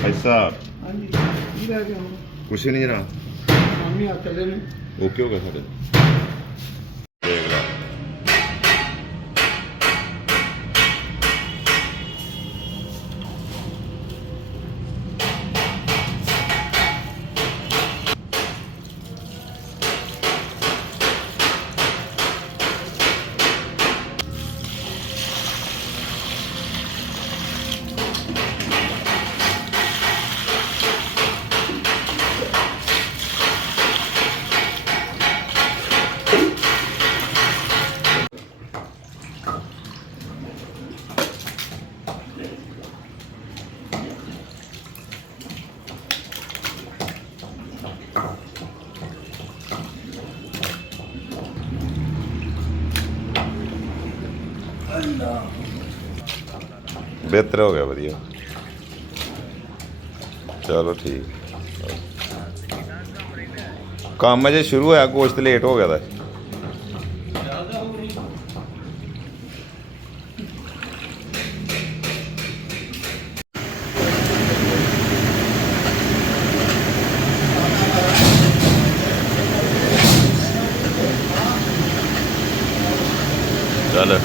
भाई साहब हाँ जी की रह गया हूँ कुछ नहीं जनाब मामी आ चले ने ओके हो गया सारे देख लो बेहतर हो गया बढ़िया चलो ठीक काम अजे शुरू होया गोश्त लेट हो गया था चल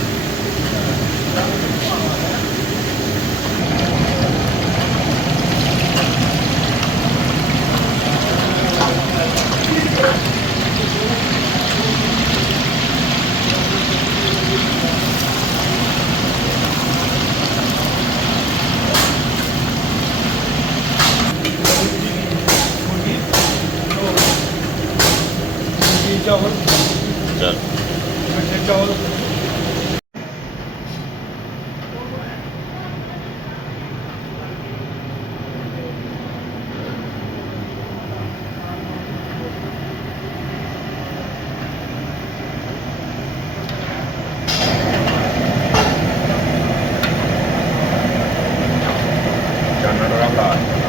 चावल चल मिठे चावल jangan orang lain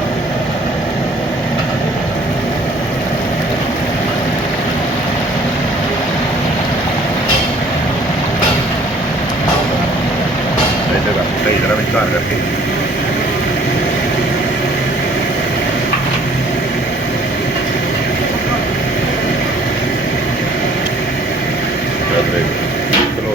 सही तरह विचार करके चलो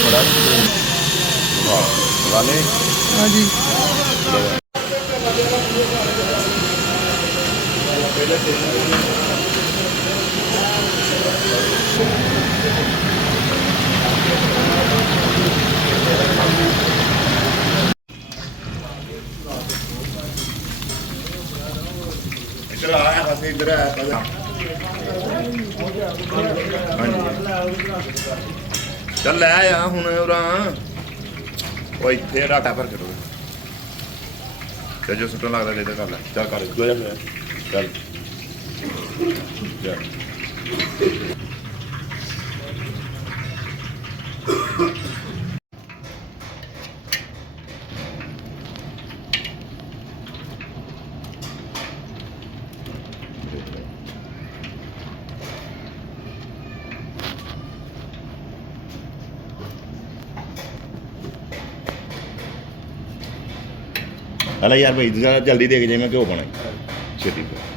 बड़ा हाँ गाने हाँ जी ਇੱਧਰ ਆਇਆ ਪਾਸੇ ਇੱਧਰ ਆਇਆ ਪਾਸੇ ਚੱਲ ਲੈ ਆ ਹੁਣ ਉਰਾਂ ਉਹ ਇੱਥੇ ਰੱਖਾ ਪਰ ਕਰੋ ਤੇ ਜੋ ਸੁੱਟਣ ਲੱਗਦਾ ਤੇ ਕਰ ਲੈ ਚੱਲ ਕਰ ਦੋ ਜਾ ਚੱਲ ਚੱਲ अला यार भाई जरा जल्दी देख जाए मैं क्यों पाना छेती पे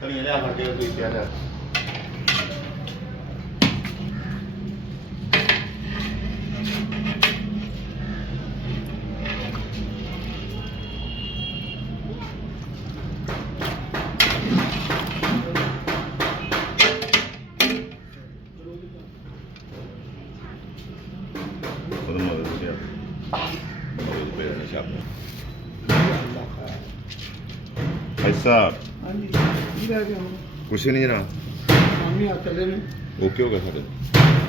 ਧਨੀਆ ਲਿਆ ਫੜ ਕੇ ਤੁਸੀਂ ਕਿਹਾ ਲਿਆ ਉਹਦਾ ਮਦਦ ਹੋ ਗਿਆ ਉਹ ਬੇੜਾ ਸ਼ਾਪ ਐਸਾ हाँ जी ये रह गया हम कुछ नहीं जनाब मामी आ चले में ओके होगा सर